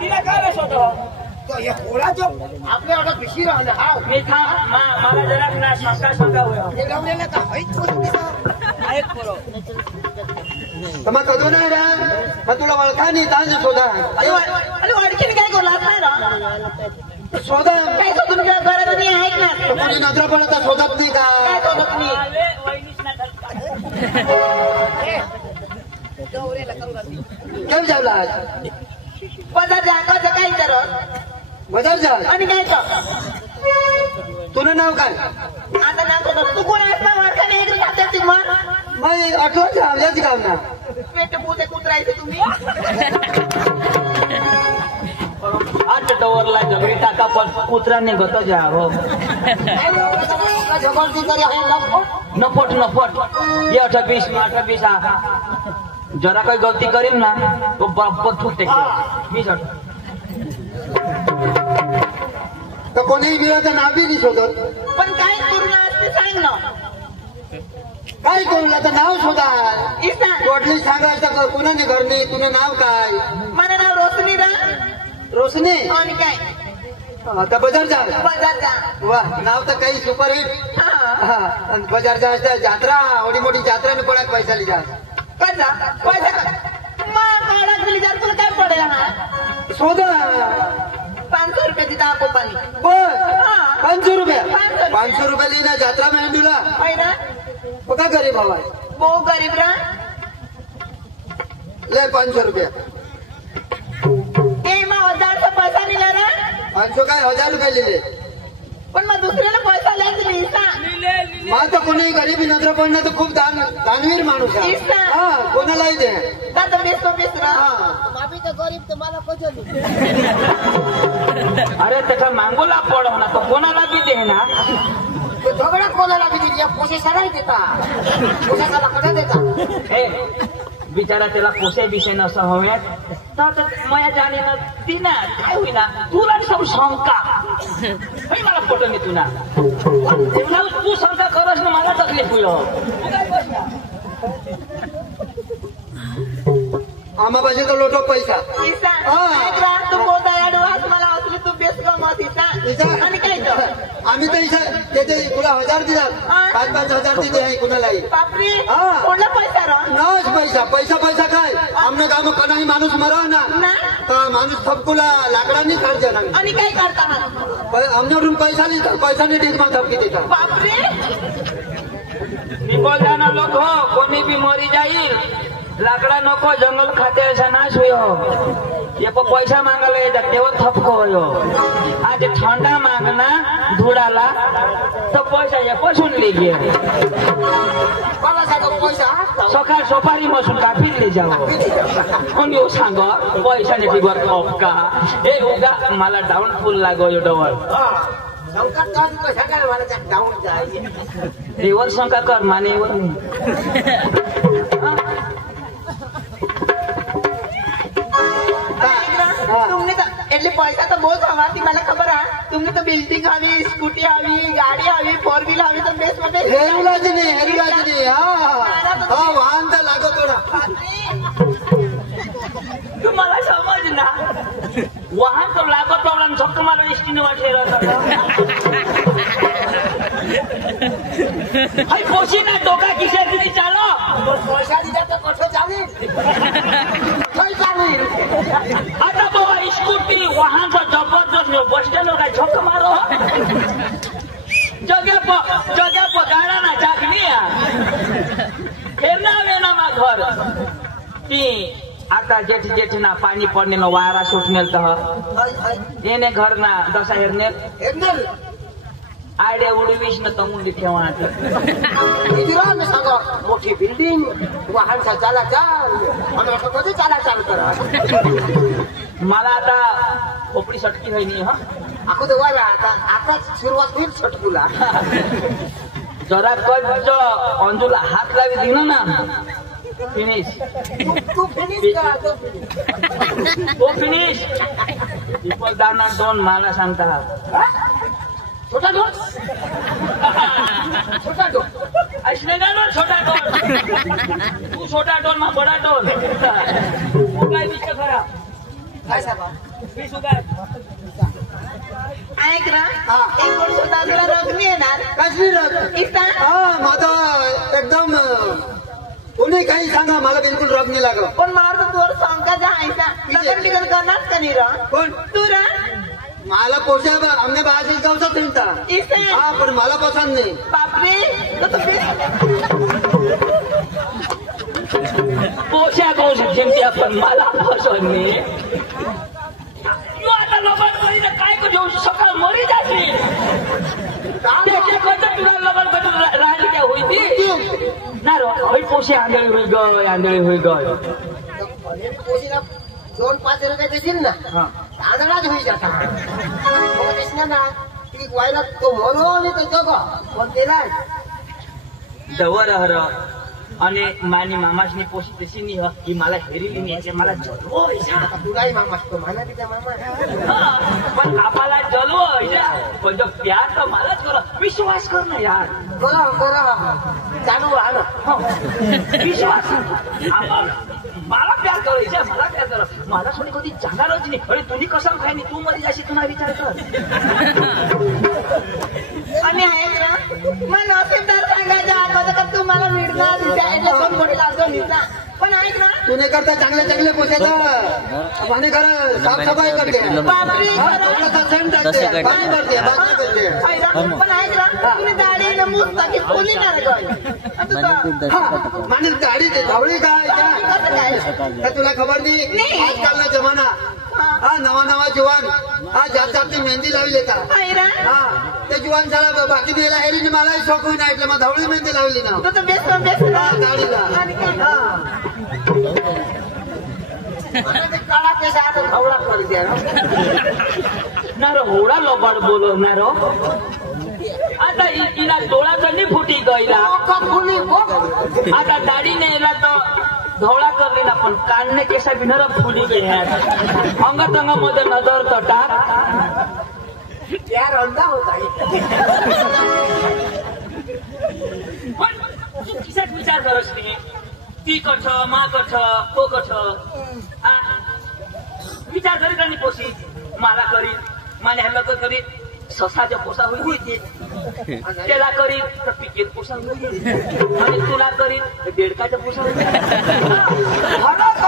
तिला काय रे शोधो तो ये थोड़ा जो आपने ऑर्डर पिशी रहना हां मी था मला जरा ना शंका होया ये लावलेला का हाईट थोडी आहेत पोरो तमा कदो नाही रा मग तुला ओळखा नाही तांज शोधा अरे वाडकीने काय कोण लाज नाही रा शोधा काय तो तुमच्या घरामध्ये आहे ना कोणी नजर पडता शोधत नाही का काय शोधत नाही अरे वहिनीच ना गौरेला करू लागली केम जावला आज बाजार जायचं काय करत बाजार जा आणि काय कर तुझं नाव काय आता ना तू कोण आहेस ना वाडकाने एक जाते ती मग मी 18 याच गाव ना पेट पुते कुत्रायचे तुम्ही आज टवरला जगरी टाका पण कुत्रा निघत जा हो जबरदस्ती करी आहे नफट ये 28 जरा काही गलती करीन ना तो बरोबर फुटते मी तर कोणीही गेलं नाव बी नाही शोधत पण काय करू ते सांग ना काय करू तर नाव शोधा इसा टोटली सांगायचं कुणाने घर नाही तुझं नाव काय माझं नाव रोशनी रा रोशनी आणि काय आता बाजार जा बाजार जा वा नाव तर काही सुपरहिट बाजार जा यात्रा एवढी मोठी यात्रा ने पडायला पैसा लिजा कसा पैसा मग काढा गेली जर तुला काय पडेल हा शोधा 500 रुपयाची दाखव पाणी बस 500 रुपये 500 रुपये लिहिना यात्रा में तुला आहे ना बघा गरीब हवा बहु गरीब रा ले 500 रुपये ते मग 1000चा पैसा दिला ना 500 काय 1000 रुपये लिहिले पण मग दुसऱ्याला पैसा लिहायचं लिहिसा मला तर कोणी गरीबी नजर पडणं तर खूप दानवीर माणूस आहे हा कोणालाही दे दादा बेस रा माफी तर गरीब तर मला पचल अरे त्याचा मांगोला पड ना तो कोणाला बी दे ना झगडा कोणाला बी दिली पोशेसाला देता पोशेसाला कसा देता हे बिचारा त्याला पोसे बिसे नसं हव्यात तर मया जाणीनं ती ना काय होईना तुला सब शंका मला फोटो मी तुला तू शंका करस ना मला तकलीफ होईल आम्हा पाहिजे तर लोटो पैसा तू बोलता ऍडव्हान्स मला असली तू बेस गमत आणि काय आम्ही तर इथं त्याचे तुला 1000 दिलात 5,000 दिले आहे कुणालाही बापरे कोणला पैसा रा नाच पैसा काय आमने काम कणाही माणूस मरा ना तर माणूस सबकुला लाकडानी काढ ना आणि काय करता आमच्याकडून पैसा नाही देत मग धपकी देता बापरे निकोल जाणार लोक हो कोणी बी मरी जाईल लाकडा नको जंगल खाते असा नाश हो ये पैसा मागायला येतात तेव्हा थपको हो आज थंडा मागना धुडाला तर पैसा ये पसून लिहिजे सकाळ सोपारी मसून कापीत ले जाओ कोण येऊ सांग पैसा नाही वर थपका हे उगा मला डाऊनफुल लागो यो डबल देवर शंका कर माने तुमने तो એટલે पैसा तो बहुत हवा थी मला खबर है तुमने तो बिल्डिंग हवी स्कूटी हवी गाडी हवी 4 व्हील हवी तो बेस मध्ये हेरुलाज नाही हा वाहन तर लागो थोडा तुम्हाला समज ना वाहन तो लागो थोडा झक मला इष्टीने वाटे हाय पोशी ना डोका किशा किती चालो पैसा दिला तर कसं चालेल आता बाबा स्कूटी वाहन तो जबरदस्त बस स्टैंड का झक मारो जगह पर गाड़ा ना चाकनी फेरना वेना मा घर ती आता जेठ ना पाणी पडणे न वारा सुटणे तर येणे घर ना दशा हेरणे आयडिया उडवीस न तमुंडी ठेवा मी सांगा मोठी बिल्डिंग वाहनचा चाला चाल करा मला आता खोपडी सटकी होईनी हा आखो तर वाला आता सुरुवात होईल सटकुला जरा कच अंजूला हात लावी दिनो ना फिनिश तू फिनिश का तो फिनिश इपल दाना दोन मला सांगता छोटा डोर ऐसने ना छोटा डोर तू छोटा डोर मा बड़ा डोर काय विषय खरा काय साहेब 20 रुपये ऐक ना हा. एक वर्ष तुला रकमी येणार कसली रथ इथं हा माझा एकदम कोणी काही सांगा मला बिलकुल रग नाही लागला पण मला तर तुझं संका जायचा लग्न बिगन करणार का नाही र पण तू र मला पोषा हमने बाहेर गावचा थिंता इसे हा पण मला पसंत नाही बापरे तो तुम्ही पोशाख होऊ शकते आपण मला पसंत नाही तू आता लग्न करीन काय करू सकाळ मरी जाशील त्याच्याकडं तुला लग्न करून राहिली काय होती ना रो होई पोशे आंधळी होई गय पोशीला 2-5 रुपये देशील ना हा आंधळाच होई जाता मग दिसणार ना ती व्हायला तो म्हणून येतो जग पण त्याला जवळ हर आणि मानी मामासनी पोशी तशी नाही हो की मला हेरिली नाही मला जलवो तुलाही मामा असतो म्हणा तिचा मामा पण आम्हाला जलवो पण जो प्यार तर मलाच कर विश्वास कर ना यार बरं चालू आण विश्वास मला प्यार करायचा मला प्यार कर मला थोडी कधी जाणारच नाही अरे तुम्ही कसं काय नाही तू मध्ये जाशी तुला विचार कर आणि ऐक ना मग नसीबदार सांगायच्या अगोदर का तू मला मिळणार द्यायला कोण कोणी लागतो निघता पण ऐक ना तुने करता चांगले पोशाचा म्हणे खरं साफसफाई करते बापरे कपड्याचा सेंट टाकते पाणी भरते बाकी करते पण ऐक ना तुम्ही दाढी मुस्त की कोणी नाही माने गाडी धावळी काय कसं काय का तुला खबर नाही आजकालचा जमाना हा नवा जवान हा जास्त आपली मेहंदी लावली येतात ऐरा हा ते जवान झाला बाकी दिला हेरी मला शोक होईना એટલે मग धावळी मेहंदी लावली ना तू तर बेस्ट गाडीला आणि काय काळा पैसा आता खवडा करू द्या ना रो होडा लोबाड बोलो ना रो आता इला डोळा नाही फुटी गईला आता दाढी नेला तर धवळा करली ना पण काढणे केसा बिनर फुली गया अंग तंग मध्ये नजर तटा यार अंडा होता पण तू किसा विचार करस नाही ती कठ मा कठ तो कठ विचार करी का नाही पोशी मला करी माने हल्ला करी ससाच्या पोसा होईल त्याला करी तर पिकेत पोसा होईल आणि तुला करी तर बेडकाच्या पोसा होईल फरक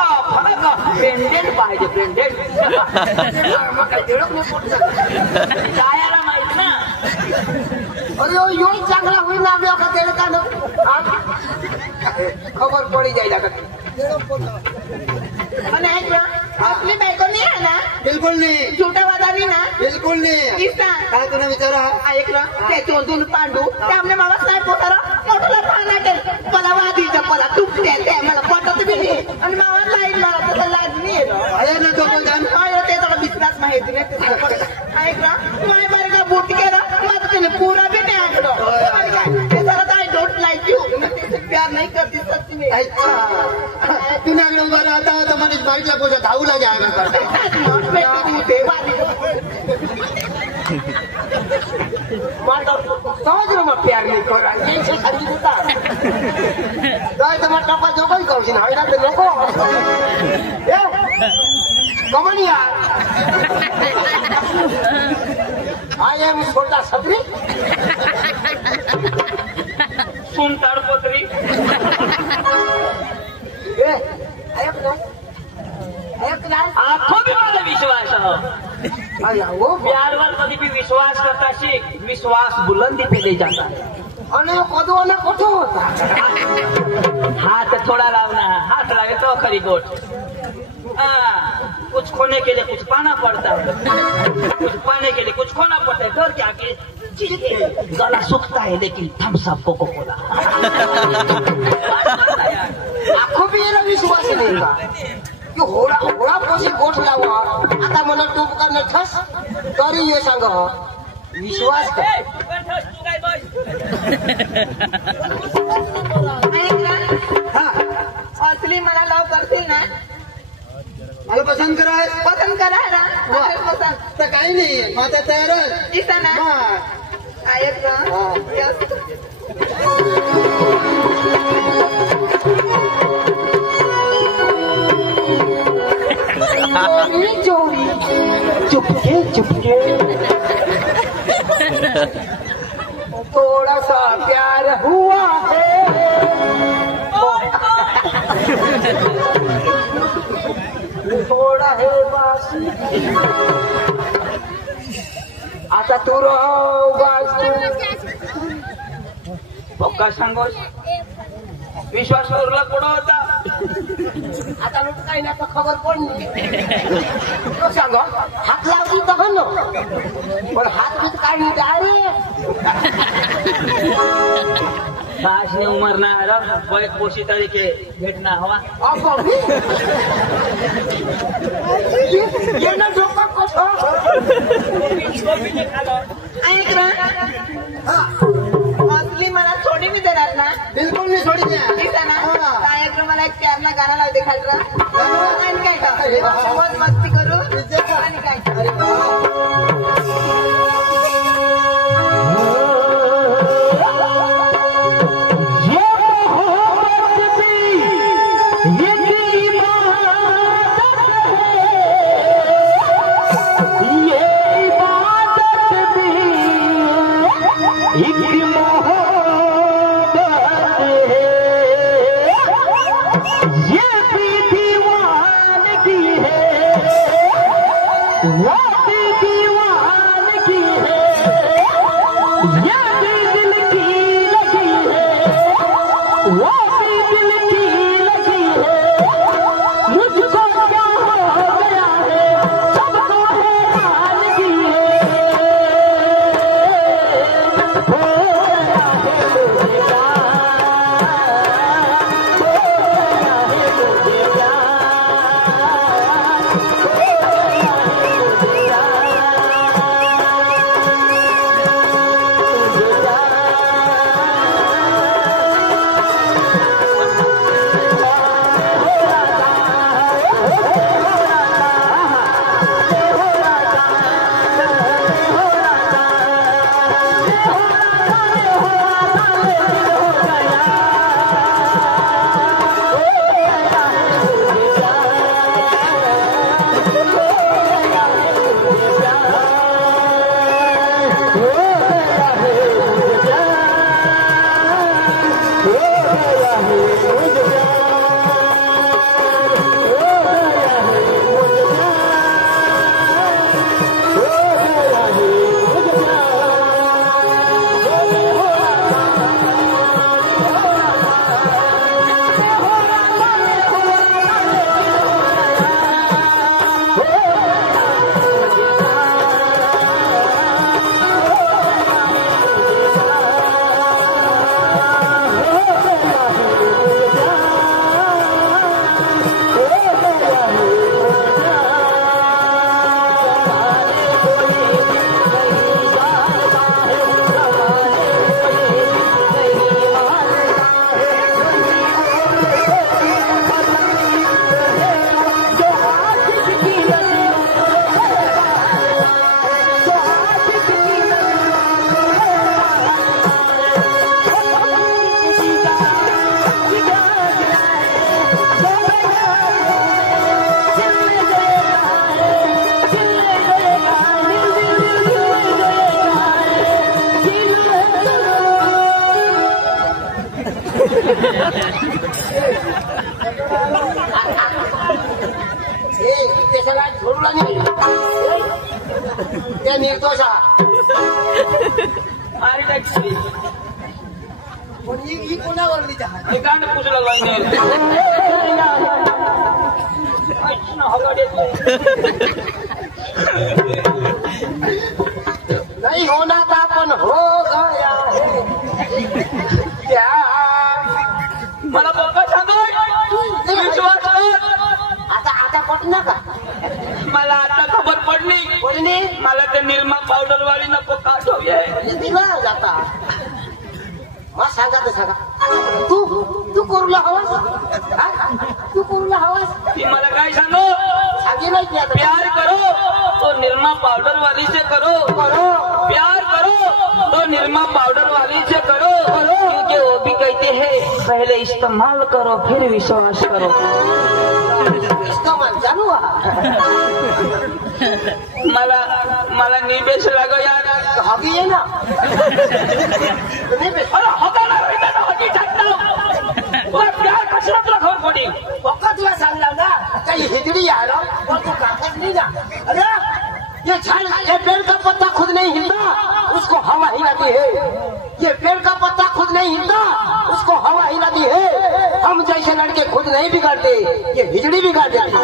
ब्रँडेड पाहिजे ब्रँडेड मग काय देडक नाही पोट जायला माहित ना अरे यो चांगला होईल आपल्या का देडका न खबर पडी जाईल आता आणि ऐक ना आपली बायको नाही आहे ना बिलकुल नाही छोट्या वादानी ना बिलकुल नाही किस्सा काय तुला विचारा ऐक ना ते चोंदून पांडू त्यामुळे मला काय पोतारा मोठला पाना केल मला वादीचा मला तुपते ते मला पटत बी नाही आणि मावा लाईन मला तसं लाज नाही येत आहे ना तो पण जाण ते थोडा बिझनेस माहिती नाही ऐक ना तुम्हाला बरं का बूट केला माझं त्याने पुरा बी नाही ऐकलं ते जरा आय डोंट लाईक यू प्यार नाही करते सच्ची मी तू नागडे उभा राहता तर मनीष बाईकला पोचा धावला जायला करता समज मग प्यार नाही करा यांची खाली देतात काय तर मग टप्पा जो काही करू हवी ना ते नको कमन यार आय एम छोटा छत्री सुन ताडपत्री आखो बी मला विश्वास वो प्यारवर कधी बी विश्वास करता शिक विश्वास बुलंदी पे ले जाता है आणि कदवाना कुठं होता हाथ थोड़ा लावना हाथ लागे तो खरी गोट कुछ खोने के लिए कुछ पाना पड़ता है कुछ पाने के लिए कुछ खोना पड़ता है डर के आगे गला सूखता है लेकिन थम्स अप कोको कोला आखो बी याला विश्वास नाही का की होळा होळा पोशी गोठ लावा आता मला टूप करणं ठस तरी ये सांग विश्वास कर ऐक ना हा असली मला लव करतील ना मला पसंत कराय पसंत करा ना असेल पसंत तर काही नाही माझा तयारच इथं ना हा ऐक ना Yes. चोरी चोरी चुपके चुपके थोड़ा सा प्यार हुआ है थोड़ा है बासी आता तू पक्का सांगोस विश्वास उरला पुढं होता आता लुट काही ना तर खबर पडली तो सांग हात लावली तर न पण हात बीत काढली दास ने उमर ना है वह पोषी तरीके भेटना हवा ये ना धोका कसं ऐक ना असली मला थोडी मी देणार ना बिलकुल नाही सोडी द्या ठीक आहे ना ऐक ना मला एक प्यारला गाणं लावते खालरा आणि काय का सोबत मस्ती करू आणि काय त्या निर्दोषा मारी टाकली पण ही कोणावरली जहाज हे गाणं पुसलं लाईन नहीं होना था पण हो गया है क्या मला बघा सांगू विश्वास कर आता आता पटना का मला आता खबर पडली पडली मला ते निरमा पावडर वाली नको काढवी आहे दिला जाता मग सांगा तर सांगा तू तू करूला हवास तू करूला हवास ती मला काय सांगू सांगे नाही की आता प्यार करो तो निरमा पाउडर वाली से करो करो प्यार करो तो निरमा पाउडर वाली से करो क्योंकि वो भी कहती कहते हैं पहले इस्तेमाल करो फिर विश्वास करो। इस्तेमाल चालू मला मला निबेश लागो यार हगी आहे ना अरे होता ना होती टाकतो तुला प्यार कशाला तुला खबर पडी पक्का तुला सांगला ना काही हिजड़ी आ रहा और तू कागज नहीं ना। अरे ये झाड़ ये पेड़ का पत्ता खुद नहीं हिलता उसको हवा हिलाती है। ये पेड़ का पत्ता खुद नहीं हिलता उसको हवा हिलाती है। हम जैसे लड़के खुद नहीं बिगाड़ते ये हिजड़ी बिगाड़ देती है।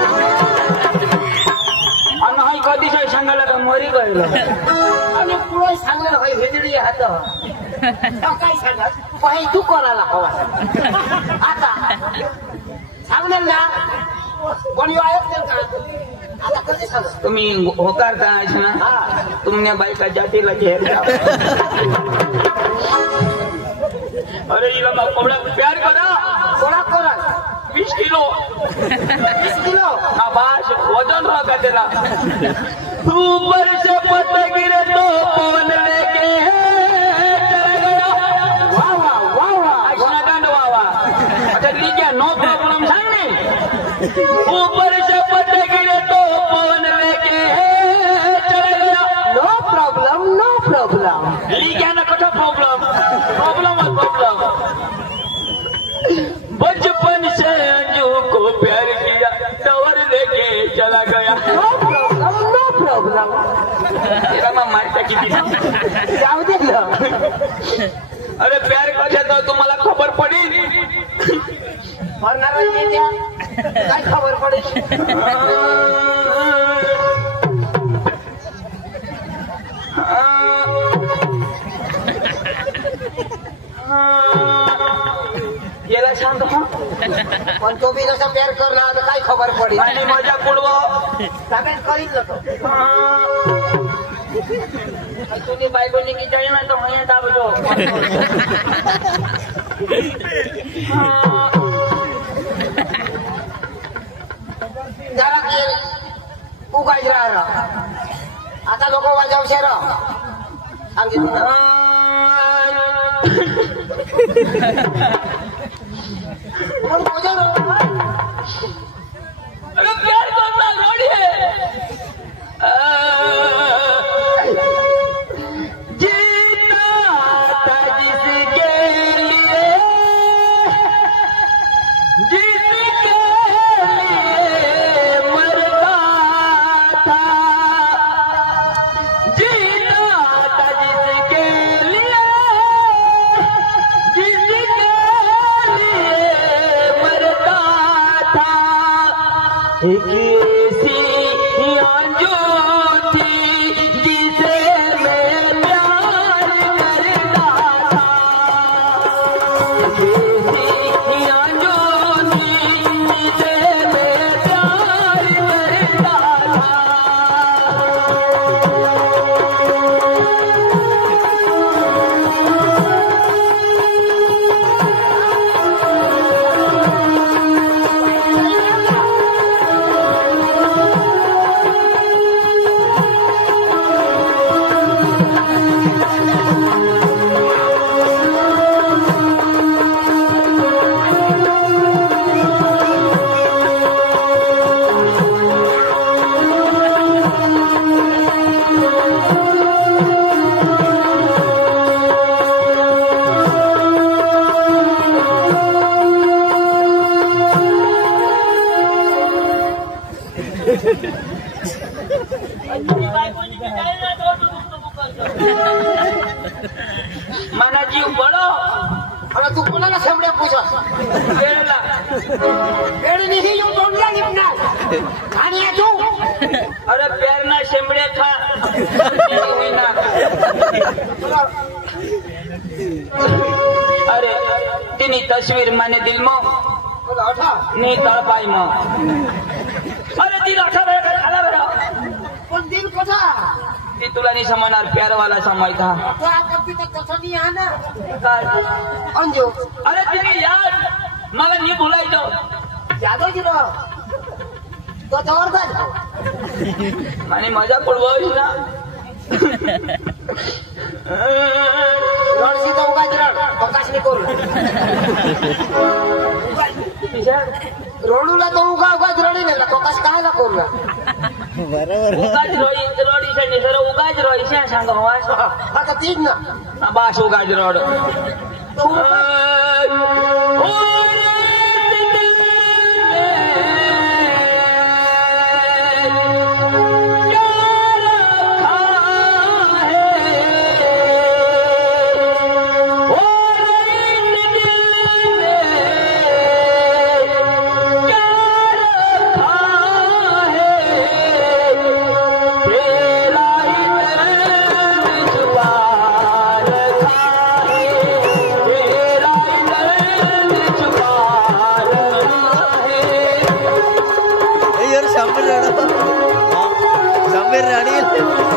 आणि कधी सांगायला का मरी गयलो आणि पुढे सांगणार होय हिजड़ी हात काय सांगत पाय तू कोणाला हवा आता सांगणार ना पण यो आहेत का आता कधी सांगत तुम्ही होकारता आहेस ना तुमने बाईका जातीला घेर जाओ। अरे इला मग कोबडा प्यार करा कोणा कोणा 20 किलो 20 किलो हा बास वजन रहा तेरा ऊपर से पत्ते गिरे तो पवन लेके चला गया वाह वाह वाह वाह ऐसा कांड वावा अच्छा ठीक है नो प्रॉब्लम सांगने ऊपर से पत्ते गिरे तो पवन लेके चला गया नो प्रॉब्लम नो प्रॉब्लम ठीक है ना कठा प्रॉब्लम प्रॉब्लम और प्रॉब्लम बचपन से अंजू को प्यार किया टवर लेके चला गया नो प्रॉब्लम नो प्रॉब्लम तेरा माँ मारता किती जाऊ दे ना अरे प्यार कशा तर तुम्हाला खबर पडेल मरणार नाही त्या काय खबर पडेल याला शांत हो पण तो बी जसा प्यार करणार तर काय खबर पडेल आणि माझ्या पुढवा सगळ्यात करील ना तो तुम्ही बायकोनी की जाईल ना तो हया दाबलो जरा की उगायच राहिला आता लोक वाजाव शेर सांगितलं पण बोजा अरे प्यार करना रोड़ी है जीता था जिसके लिए मरता था जीता था जिसके लिए मरता था एक ऐसी आंजू थी जिसे मैं प्यार करता था एक ऐसी आंजू थी जिसे मैं प्यार करता था माना जीव बड़ो હવે તું કોનાના સામે પૂછો वेळला એડની હી યુ ડોંગલા નિપના ખાણિયા તું अरे प्यार ना शेंबडे खा ना अरे तेनी तस्वीर माने दिल में બોલો અઠા नहीं तड़पाई में अरे दिल अठा बड़ा खाला बड़ा પણ દિલ કથા ती तुला नहीं समझणार प्यार वाला समय था તો આ કપી તો કથા નહીં આના काय? અંજો अरे तेरी याद मला नहीं भुलाई दो यादो जी रो तो जबरदस्त माने मजा पडवावी ना रणशी तो उगाच रण प्रकाशने करू रडूला तो उगाच रडी नेला प्रकाश कायला करू उगाच रडीशा नाही सर उगाच रडीशा सांग आता तीच ना बास उगाच रड Sambil Radil.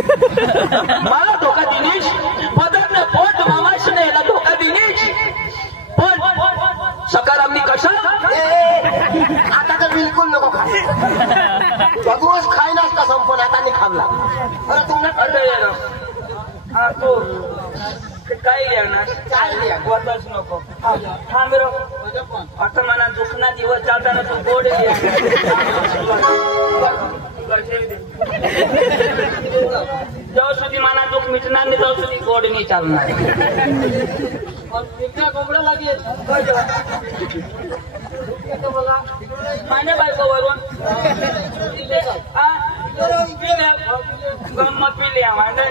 मला धोका दिनीश पदरने पोट मामाशने याला धोका दिनीश पण सकारामी कशा आता तर बिलकुल नको खाय बघूच खायनाच का संपून आता नाही खाल्ला अरे तुम्हाला अरे यार हा तो काय येणार काय लिहा गोतच नको थांब रे आता मला दुखना दिवस चालताना तू गोड जाऊ सुधी मला दुःख मिटणार नाही जाऊ सुधी गोड नाही चालणार कोंबड्या लागेल माझ्या बायकोवरून गंमत पिली माझ्या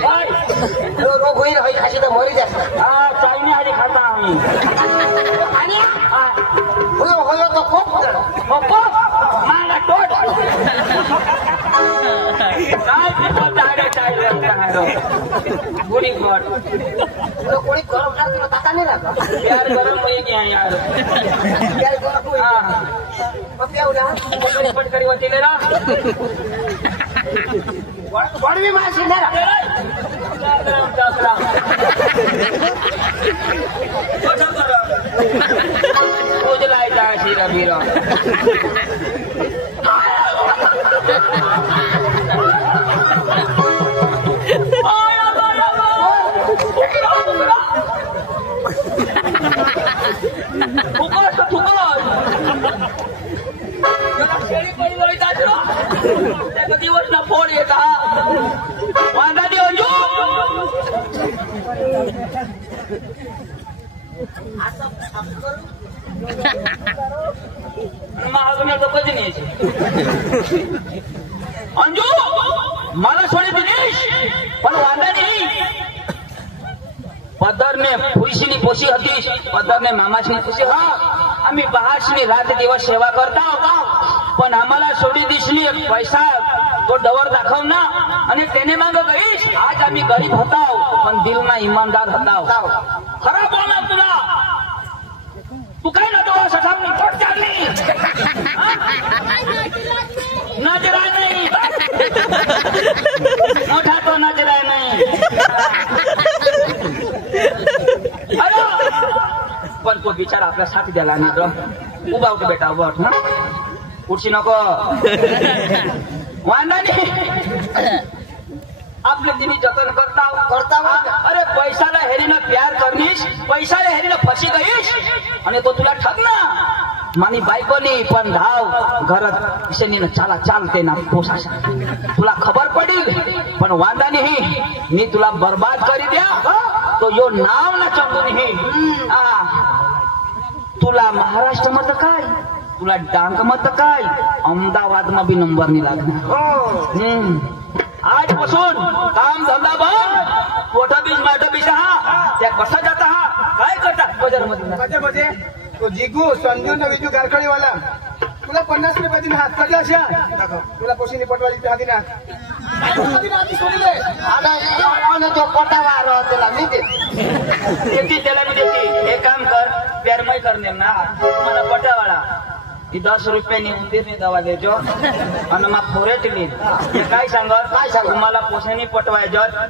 रोग होईल होईल खाशी तर मरी जास्त हा चायनी आधी खाता आम्ही आणि होय होय तो खूप मला टोट काय पिपल दाडे चायले गुडी गॉड तो कोणी गरम लागतो तुला ताका नाही लागला यार गरम होई गया यार यार गरम होईल हा मग एवढा पटकरी वाचले ना वडवी माशी नाही उजलायचा शिरा बिरा दिवस ना फोन येत वांदा देऊ महागुन्याचं कधी न्यायचे अंजू मला सोडे दिनेश पण वांदा नाही पदरने फुईशीनी पोशी होती पदरने मामाशीनी पोशी होती आम्ही बहाशनी रात दिवस सेवा करता पण आम्हाला सोडी दिसली पैसा तो डवर दाखव ना आणि त्याने माग गईश आज आम्ही गरीब होताव पण दिलना इमानदार होताव खरं बोल ना तुला तू काय ना तो सठावणी पोट चालली नजराय नाही मोठा तो नजराय नाही अरे पण तो बिचारा आपल्या साथ द्याला नाही ग उभा उठ बेटा उभा उठ ना उठशी नको वांदा नाही आपले तिने जतन करता अरे पैसाला हेरीनं प्यार करणीस पैसाला हेरीनं फसी गईस आणि तो तुला ठग ना मानी बायकोनी पण धाव घरात किशनीनं चाला चालते ना पोसा तुला खबर पडील पण वांदा नाही मी तुला बर्बाद करी द्या तो यो नाव ना चंदू नाही तुला महाराष्ट्र मध्ये काय तुला डांग मध्ये काय अहमदाबाद मध्ये नंबर नाही लागणार आजपासून काम धंदा बंद पोटा बीज माटा बीज हा त्या कसा जाता हा काय करतात बाजार मध्ये मजे तो जिगू संजू न विजू गारखडीवाला तुला 50 रुपये दिन हात कधी अशा तुला पोशीने पटवायची त्या दिना सोडले आणि तो पटावार त्याला मी देते त्याला मी देते हे काम कर प्यारमय करणे ना तुम्हाला पटावाळा ती 10 रुपयानी उंदीरने दवा द्यायचो आणि मग फोरेट लिहिल काय सांग तुम्हाला पोषणी पटवायचं